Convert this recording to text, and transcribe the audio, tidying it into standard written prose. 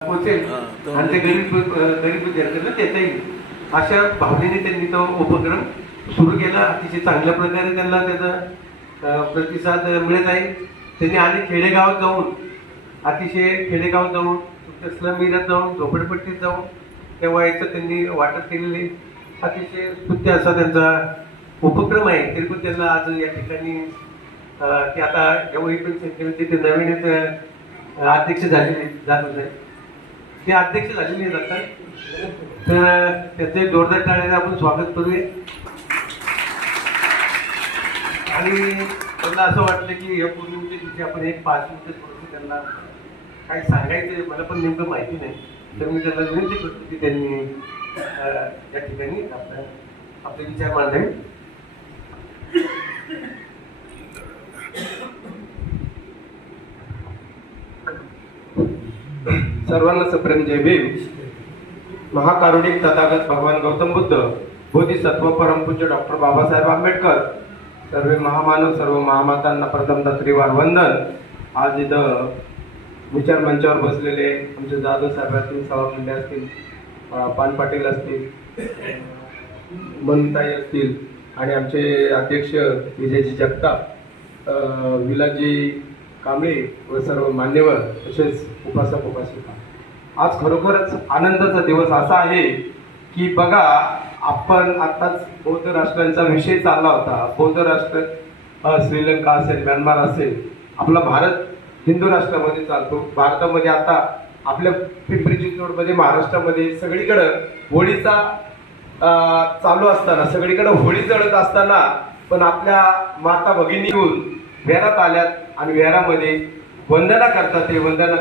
पोचेल आणि ते गरीब विद्यार्थ्यांना देता येईल अशा भावनेने त्यांनी तो उपक्रम सुरू केला. अतिशय चांगल्या प्रकारे त्यांना त्याचा प्रतिसाद मिळत आहे. त्यांनी आणि खेडेगावात जाऊन खेडेगावात जाऊन स्लम एरियात जाऊन झोपडपट्टीत जाऊन त्या वयाचं त्यांनी वाटप केलेले अतिशय स्तुत्य असा त्यांचा उपक्रम आहे. तरी पण त्यांना आज या ठिकाणी ते आता जेव्हा पण संख्येमध्ये ते नवीनच अध्यक्ष झालेले जात होते ते अध्यक्ष झालेले जातात. तर त्याचे जोरदार टाळ्याने आपण स्वागत करूया. आणि त्यांना असं वाटलं की या पूर्वीच्या दिवशी आपण एक 5 मिनिटं थोडंसं त्यांना काही सांगायचं मला पण नेमकं माहिती नाही. तर मी त्यांना विनंती करतो की त्यांनी या ठिकाणी आपले विचार मांडावे. सर्वांना सप्रेम जय भीम. महाकारुणिक तथागत भगवान गौतम बुद्ध, बोधिसत्व परमपूज्य डॉक्टर बाबासाहेब आंबेडकर, सर्व महामानव सर्व महामातांना प्रथमतः त्रिवार वंदन. आज इथं विचार मंचावर बसलेले आमचे जाधव साहेब असतील, सभा मुंडे असतील, पान पाटील असतील, मनताई असतील आणि आमचे अध्यक्ष विजयजी जगताप, विलाजी कांबळे व सर्व मान्यवर तसेच उपासक उपासिका. आज खरोखरच आनंदाचा दिवस असा आहे की बघा आपण आत्ताच बौद्ध राष्ट्रांचा विषय चालला होता. बौद्ध राष्ट्र श्रीलंका असेल, म्यानमार असेल, आपला भारत हिंदू राष्ट्रामध्ये चालतो. भारतामध्ये आता आपल्या पिंपरी चिंचवडमध्ये महाराष्ट्रामध्ये सगळीकडं होळीचा चालू असताना सगळीकडे होळी जळत असताना पण आपल्या माता भगिनी येऊन विहारात आल्यात आणि विहारामध्ये वंदना करतात. ते वंदना